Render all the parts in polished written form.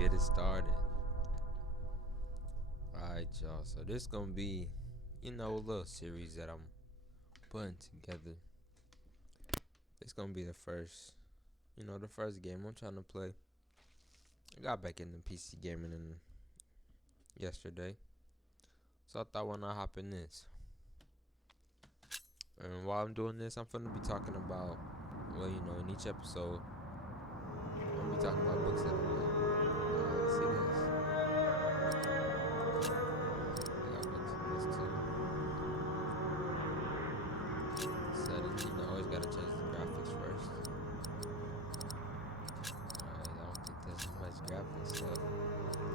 get it started. Alright, y'all. So this gonna be, a little series that I'm putting together. It's gonna be the first, the first game I'm trying to play. I got back into PC gaming yesterday, so I thought why not hop in this. And while I'm doing this, I'm gonna be talking about, in each episode, I'm gonna be talking about books that I read. See this? I got books in this too. Settings, always gotta change the graphics first. Alright, I don't think there's much graphics stuff. I don't even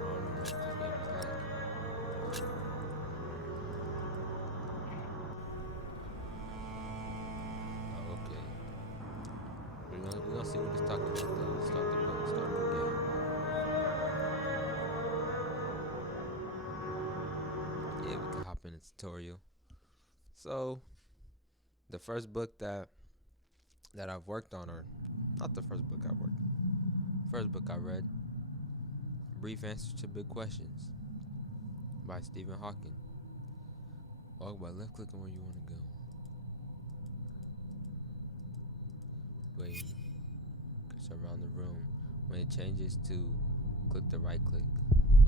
know what this game is like. Oh, okay. We're gonna see what it's talking about though. Start the book, start the game. Yeah, we can hop in the tutorial. So, the first book that I've worked on, or not the first book I worked, first book I read, Brief Answers to Big Questions by Stephen Hawking. Walk by left clicking where you want to go. Wait, it's around the room. When it changes to click the right click.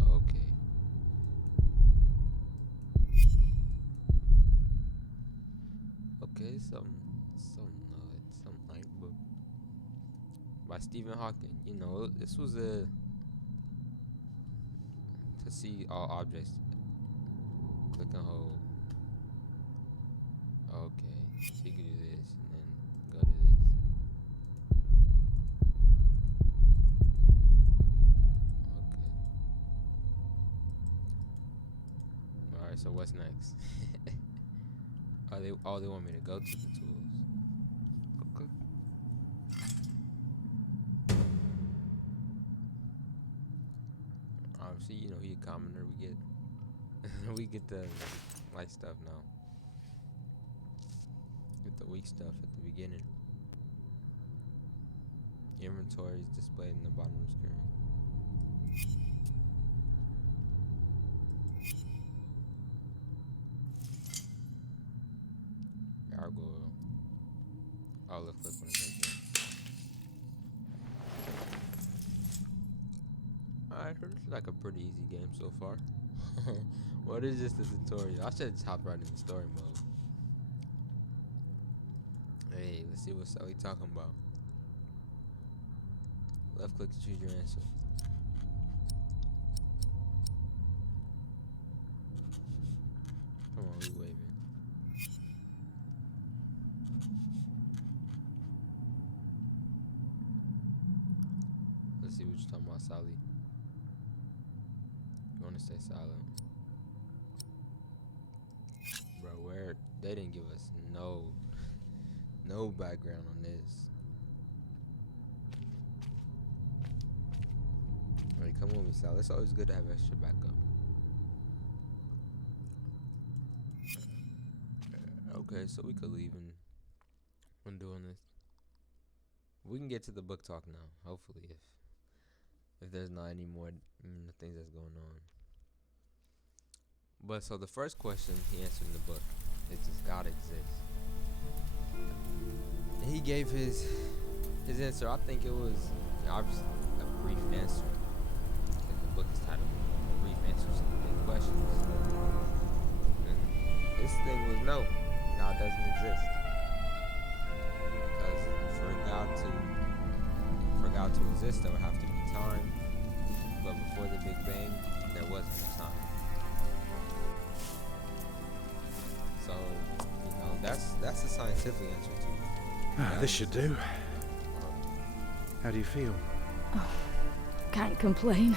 Okay. Okay, some nice book by Stephen Hawking. This was to see all objects. Click and hold. Okay, so you can do this and then go to this. Okay. All right. So what's next? They want me to go to the tools. Okay. Obviously, he a commoner. We get we get the light stuff now. Get the weak stuff at the beginning. Inventory is displayed in the bottom of the screen. Gargoyle. I'll left click when it goes in. Alright, so this is like a pretty easy game so far. What is just the tutorial? I should just hop right in the story mode. Hey, let's see what Sally talking about. Left click to choose your answer. Come on, we waving. Let's see what you're talking about, Sally. You want to stay silent? Bro, where they didn't give us no background on this. Alright, come on, Sally. It's always good to have extra backup. Okay, so we could leave when doing this. We can get to the book talk now, hopefully, if there's not any more things that's going on. But so the first question he answered in the book is, does God exist? And he gave his answer. I think it was obviously a brief answer. And the book is titled Brief Answers to the Big Questions. And his thing was no, God doesn't exist. Because for God to exist, there would have to be time. But before the Big Bang, there wasn't time. So, that's the scientific answer to it. This should do. How do you feel? Oh, can't complain.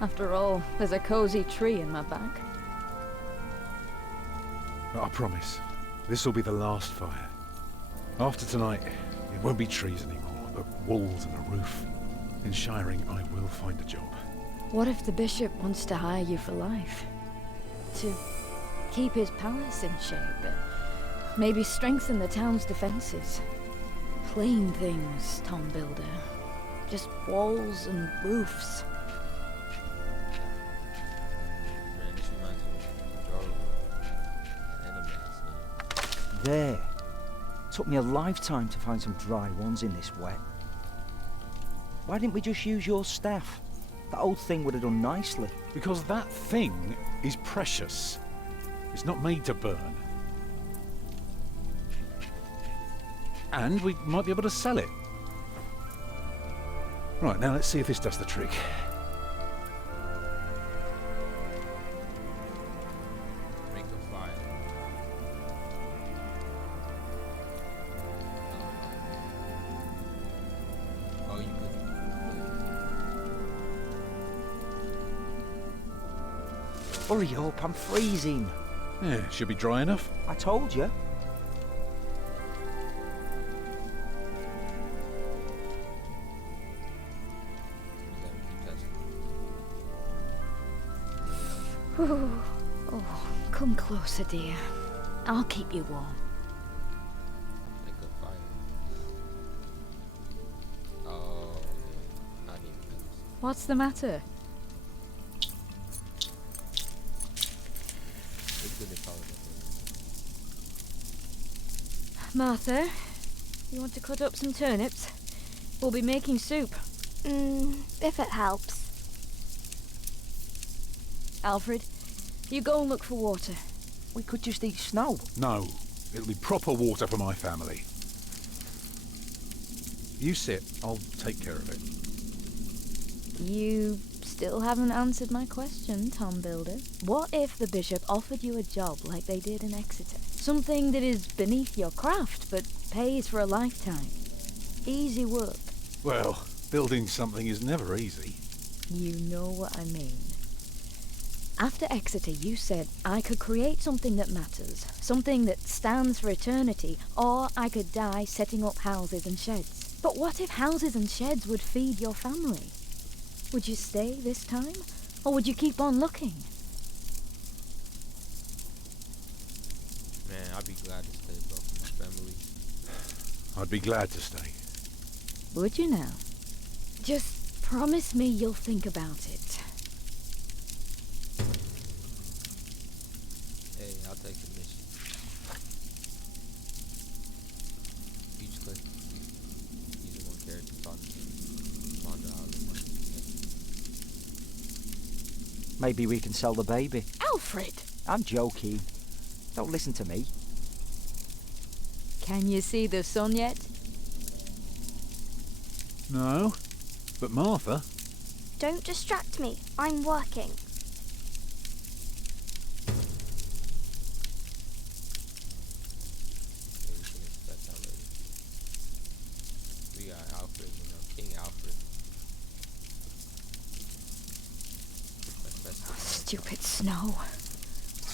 After all, there's a cozy tree in my back. I promise, this will be the last fire. After tonight, it won't be trees anymore, but walls and a roof. In Shiring, I will find a job. What if the bishop wants to hire you for life? To keep his palace in shape, maybe strengthen the town's defenses. Plain things, Tom Builder. Just walls and roofs. Man, this reminds me of Prologue, an anime I've seen. There. Took me a lifetime to find some dry ones in this wet. Why didn't we just use your staff? That old thing would have done nicely. Because that thing is precious. It's not made to burn. And we might be able to sell it. Right, now let's see if this does the trick. Make a fire. Oh, you put. Hurry up, I'm freezing. Yeah, should be dry enough. I told you. Whew. Oh, come closer, dear. I'll keep you warm. Make a fire. Oh, yeah. I didn't even notice. What's the matter? It's good to call it Martha, you want to cut up some turnips? We'll be making soup. If it helps. Alfred, you go and look for water. We could just eat snow. No, it'll be proper water for my family. You sit, I'll take care of it. You still haven't answered my question, Tom Builder. What if the bishop offered you a job like they did in Exeter? Something that is beneath your craft, but pays for a lifetime. Easy work. Well, building something is never easy. You know what I mean. After Exeter, you said I could create something that matters, something that stands for eternity, or I could die setting up houses and sheds. But what if houses and sheds would feed your family? Would you stay this time, or would you keep on looking? Man, I'd be glad to stay, bro, for my family. I'd be glad to stay. Would you now? Just promise me you'll think about it. Hey, I'll take the mission. Each click, using one character talking. Ponder how it might be. Maybe we can sell the baby. Alfred! I'm joking. Don't listen to me. Can you see the sun yet? No, but Martha, Don't distract me. I'm working. Yeah, we can expect that later. We got Alfred, King Alfred. That's the Stupid snow.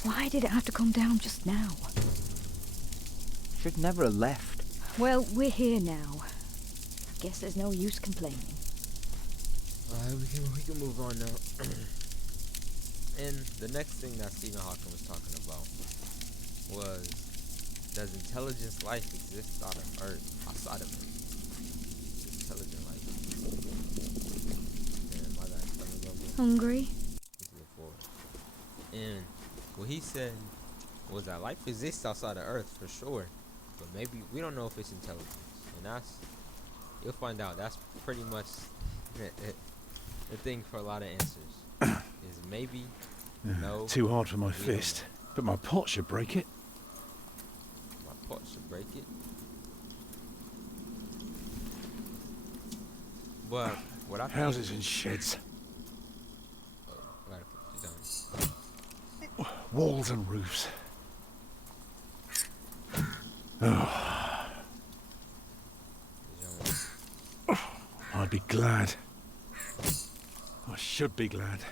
Why did it have to come down just now? Should never have left. Well, we're here now. Guess there's no use complaining. Alright, we can move on now. And the next thing that Stephen Hawking was talking about was, does intelligence life exist out of Earth, outside of Earth? Intelligent life. And my guy's coming over. Hungry? Let's look forward. And what he said was that life exists outside of Earth for sure, but maybe we don't know if it's intelligence. And that's, you'll find out. That's pretty much the thing for a lot of answers. Is maybe, no. too hard for my we don't fist. know. But my pot should break it. My pot should break it. But what I think, Houses and sheds. oh, I gotta put this down. Walls and roofs. I'd be glad. I should be glad.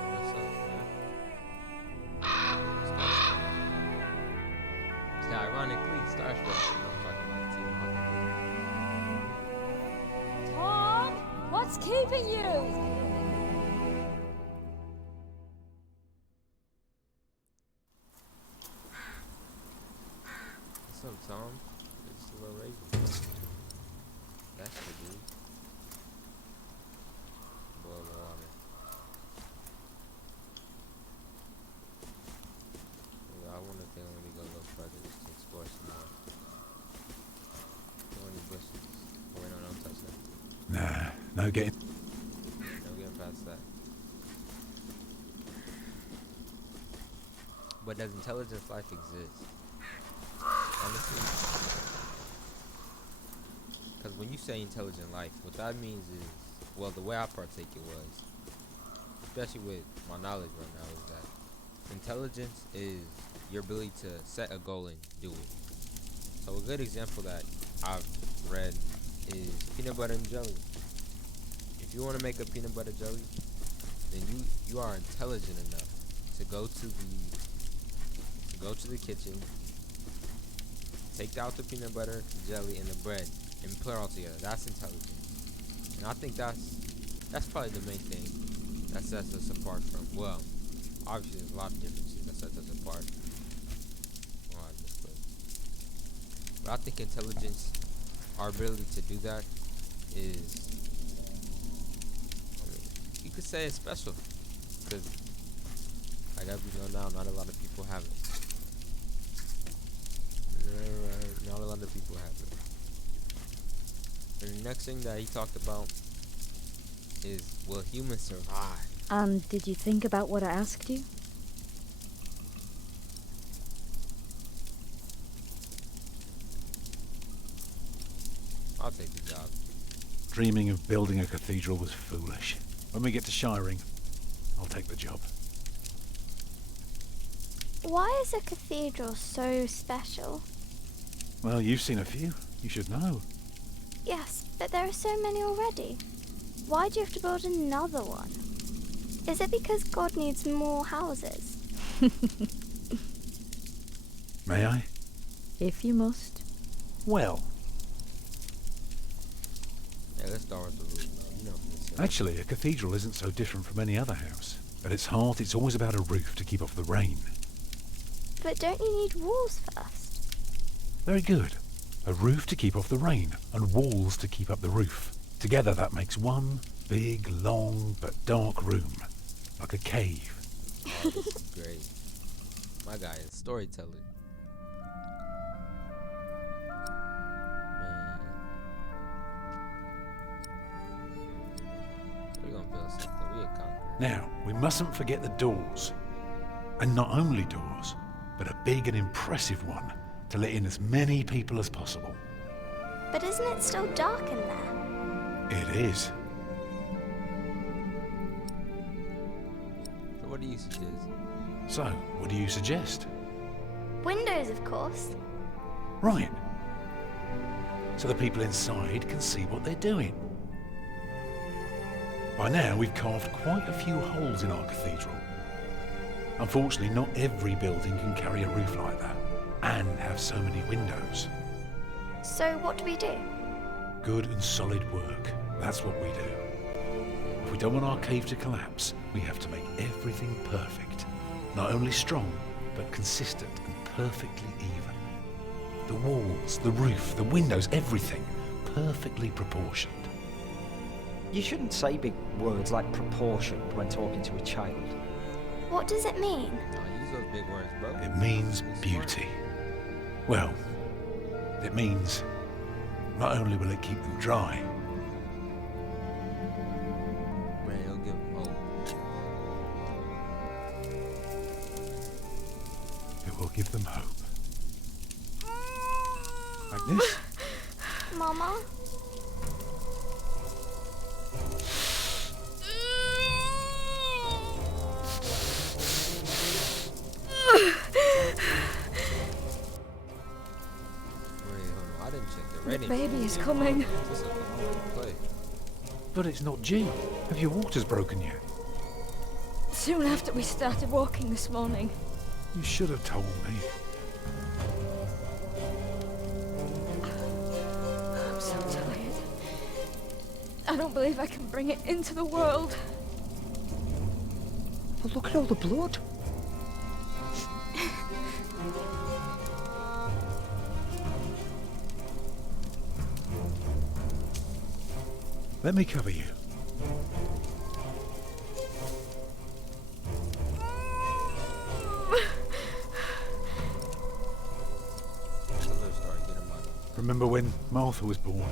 What's up, man? See, ironically, Starstruck, you know, I'm talking about Stephen Hawking. Tom! What's keeping you? up, Tom? It's a little raisin. That's the dude. Boil the water. Yeah, I wonder if they want me to go a little further just to explore some more. Go any bushes. Oh, wait, no, don't touch that. Nah, no getting. No getting past that. But does intelligent life exist? Honestly. Because when you say intelligent life, what that means is, well, the way I partake it was, especially with my knowledge right now, is that intelligence is your ability to set a goal and do it. So a good example that I've read is peanut butter and jelly. If you want to make a peanut butter jelly, then you are intelligent enough to go to the kitchen, take out the peanut butter, jelly, and the bread, and put it all together. That's intelligence. And I think that's probably the main thing that sets us apart from, well, obviously there's a lot of differences that sets us apart. Oh, I misclicked. But I think intelligence, our ability to do that is, I mean, you could say it's special. Because, like as we know now, not a lot of people have it. Not a lot of people have it. And the next thing that he talked about is, will humans survive? And did you think about what I asked you? I'll take the job. Dreaming of building a cathedral was foolish. When we get to Shiring, I'll take the job. Why is a cathedral so special? Well, you've seen a few. You should know. Yes, but there are so many already. Why do you have to build another one? Is it because God needs more houses? May I? If you must. Well, Yeah, let's start with the roof. You know, actually, a cathedral isn't so different from any other house. At its heart, it's always about a roof to keep off the rain. But don't you need walls first? Very good. A roof to keep off the rain, and walls to keep up the roof. Together that makes one big, long, but dark room. Like a cave. oh, this is great. My guy is storyteller. Man. We're gonna build something. We a conqueror. Now, we mustn't forget the doors. And not only doors, but a big and impressive one to let in as many people as possible. But isn't it still dark in there? It is. So what do you suggest? So, what do you suggest? Windows, of course. Right. So the people inside can see what they're doing. By now, we've carved quite a few holes in our cathedral. Unfortunately, not every building can carry a roof like that and have so many windows. So what do we do? Good and solid work. That's what we do. If we don't want our cave to collapse, we have to make everything perfect. Not only strong, but consistent and perfectly even. The walls, the roof, the windows, everything perfectly proportioned. You shouldn't say big words like proportion when talking to a child. What does it mean? Oh, use those big words, bro. It means beauty. Well, it means not only will it keep them dry, Man, it'll give them hope. it will give them hope. Like this? Mama? Wait, hold on. I didn't check the The rating. baby is coming. This will come into play. But it's not due. Have your waters broken yet? Soon after we started walking this morning. You should have told me. I'm so tired. I don't believe I can bring it into the world. But look at all the blood. Let me cover you. It's a little story. Get him out. Remember when Martha was born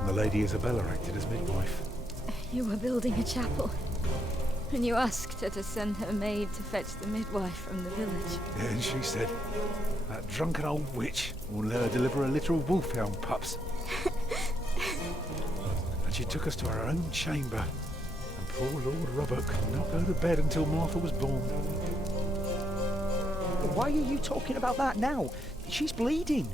and the Lady Isabella acted as midwife? You were building a chapel, and you asked her to send her maid to fetch the midwife from the village. Yeah, and she said, that drunken old witch will let her deliver a literal wolfhound pups. And she took us to our own chamber. And poor Lord Robert could not go to bed until Martha was born. Why are you talking about that now? She's bleeding.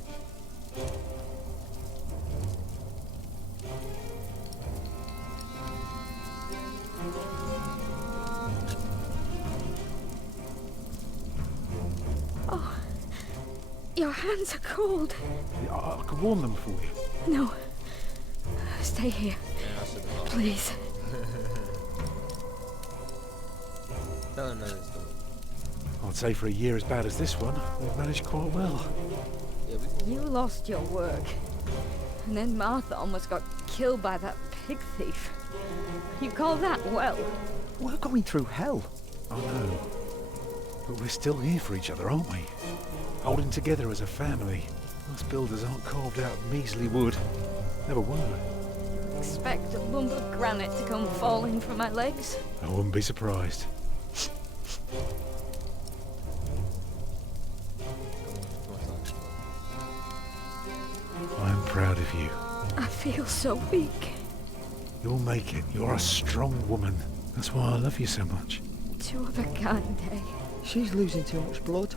Oh, your hands are cold. Yeah, I could warm them for you. No. Stay here, Man, I should have please. Tell another story. I'd say for a year as bad as this one, we've managed quite well. Yeah, we You lost your work. And then Martha almost got killed by that pig thief. You call that well? We're going through hell. I know. But we're still here for each other, aren't we? Holding together as a family. Us builders aren't carved out of measly wood. Never were. Expect a lump of granite to come falling from my legs? I wouldn't be surprised. I'm proud of you. I feel so weak. You'll make it. You're a strong woman. That's why I love you so much. Two of a kind, eh? She's losing too much blood.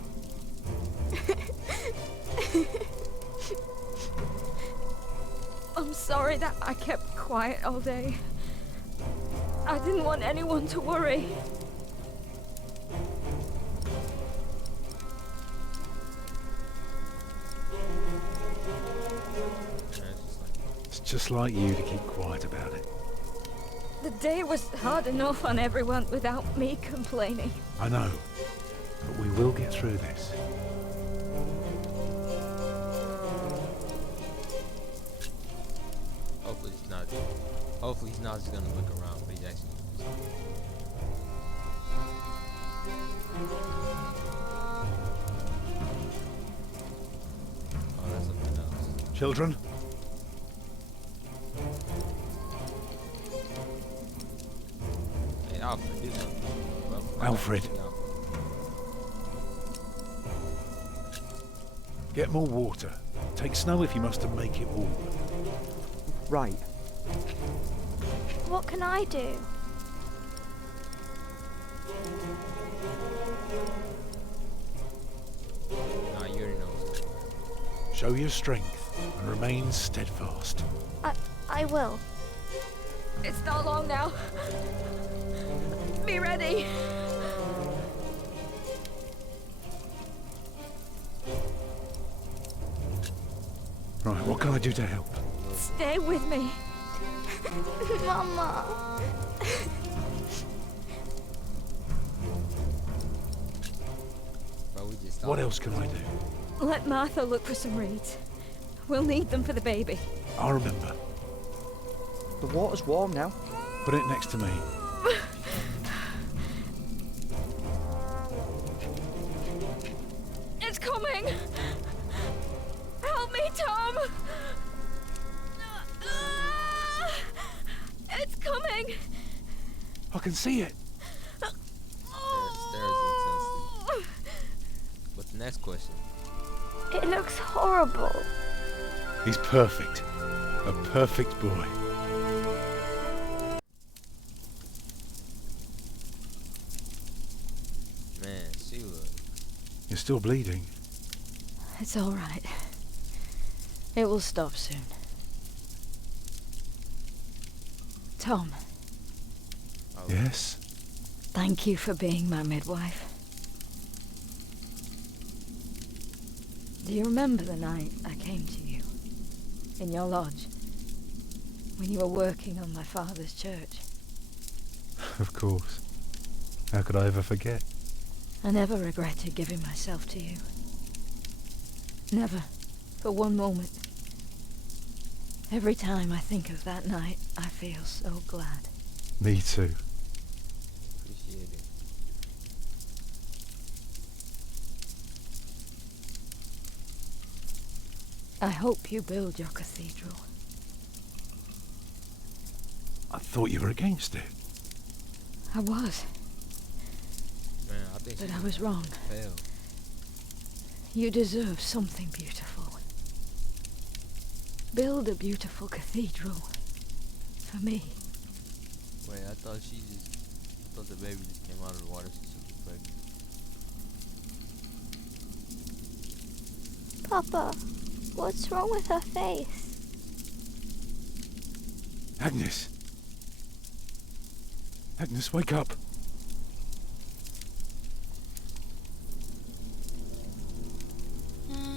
I'm sorry that I kept quiet all day. I didn't want anyone to worry. It's just like you to keep quiet about it. The day was hard enough on everyone without me complaining. I know. But we will get through this. Hopefully he's not just gonna look around, but he's actually gonna do something. Oh, that's something else. Children? Hey, Alfred, do something. Alfred. Get more water. Take snow if you must to make it warm. Right. What can I do? Nah, you already know what's going on. Show your strength and remain steadfast. I will. It's not long now. Be ready. Right, what can I do to help? Stay with me. Mama. Bro, we just What else can I do? Let Martha look for some reeds. We'll need them for the baby. I'll remember. The water's warm now. Put it next to me. It's coming! Help me, Tom! It's coming! I can see it. Stairs intensely. What's the next question? It looks horrible. He's perfect. A perfect boy. Man, Sheila. You're still bleeding. It's all right. It will stop soon. Tom, Oh, Yes? thank you for being my midwife. Do you remember the night I came to you? In your lodge? When you were working on my father's church? Of course. How could I ever forget? I never regretted giving myself to you. Never. For one moment. Every time I think of that night, I feel so glad. Me too. Appreciate it. I hope you build your cathedral. I thought you were against it. I was, Man, I think but she I was wrong. failed. You deserve something beautiful. Build a beautiful cathedral. For me. Wait, I thought the baby just came out of the water since she was pregnant. Papa, what's wrong with her face? Agnes! Agnes, wake up! Yeah,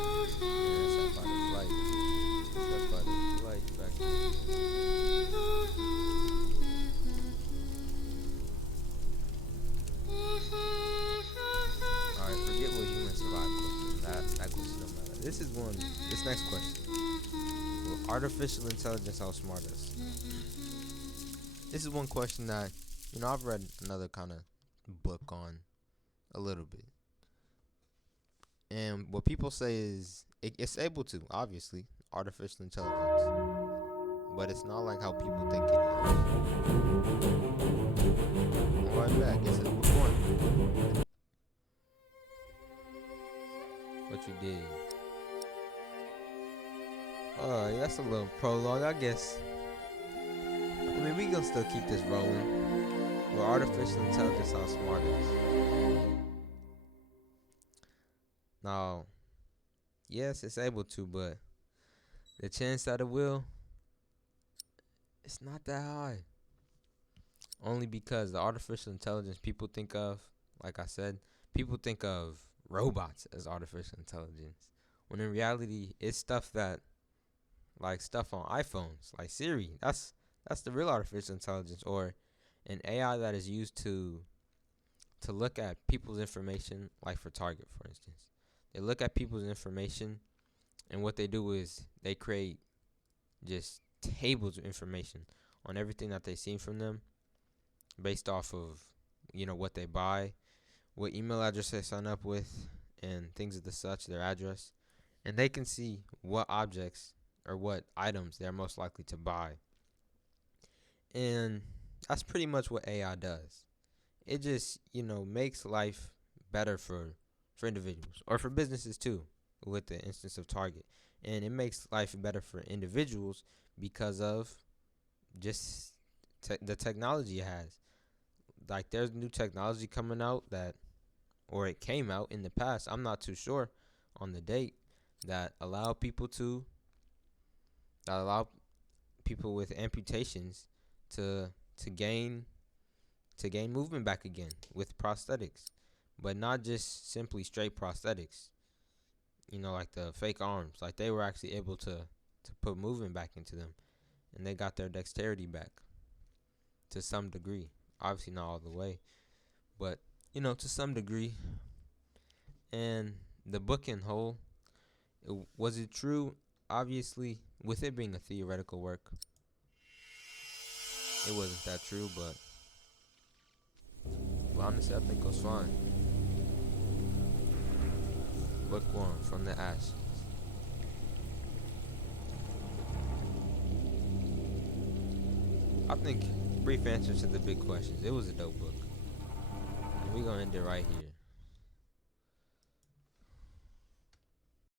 that's that by the light. That's that by the light back there. Alright, forget what human survive question. That question don't matter. This next question. Will artificial intelligence outsmart us? This is one question that, I've read another kind of book on a little bit. And what people say is it's able to, obviously, artificial intelligence. But it's not like how people think it is. I'm going back. It says, which one? What you did. That's a little prologue, I guess. I mean, we gonna still keep this rolling. Will artificial intelligence outsmart us? Now, yes, it's able to, but the chance that it will, it's not that high. Only because the artificial intelligence people think of, like I said, people think of robots as artificial intelligence. When in reality, it's stuff that, like stuff on iPhones, like Siri. That's the real artificial intelligence, or an AI that is used to look at people's information, like for Target, for instance. They look at people's information, and what they do is they create just tables of information on everything that they've seen from them, based off of what they buy, what email address they sign up with, and things of the such, their address, and they can see what objects or what items they're most likely to buy. And that's pretty much what AI does. It just makes life better for individuals, or for businesses too, with the instance of Target. And it makes life better for individuals because of just the technology it has. Like, there's new technology coming out or it came out in the past, I'm not too sure on the date, that allow people with amputations to gain movement back again with prosthetics, but not just simply straight prosthetics. Like the fake arms, like they were actually able to put movement back into them, and they got their dexterity back to some degree. Obviously not all the way, but to some degree. And the book in whole, was it true? Obviously, with it being a theoretical work, it wasn't that true, but honestly, I think it was fine. Book 1, From the Ashes. I think brief answers to the big questions. It was a dope book. And we're gonna end it right here.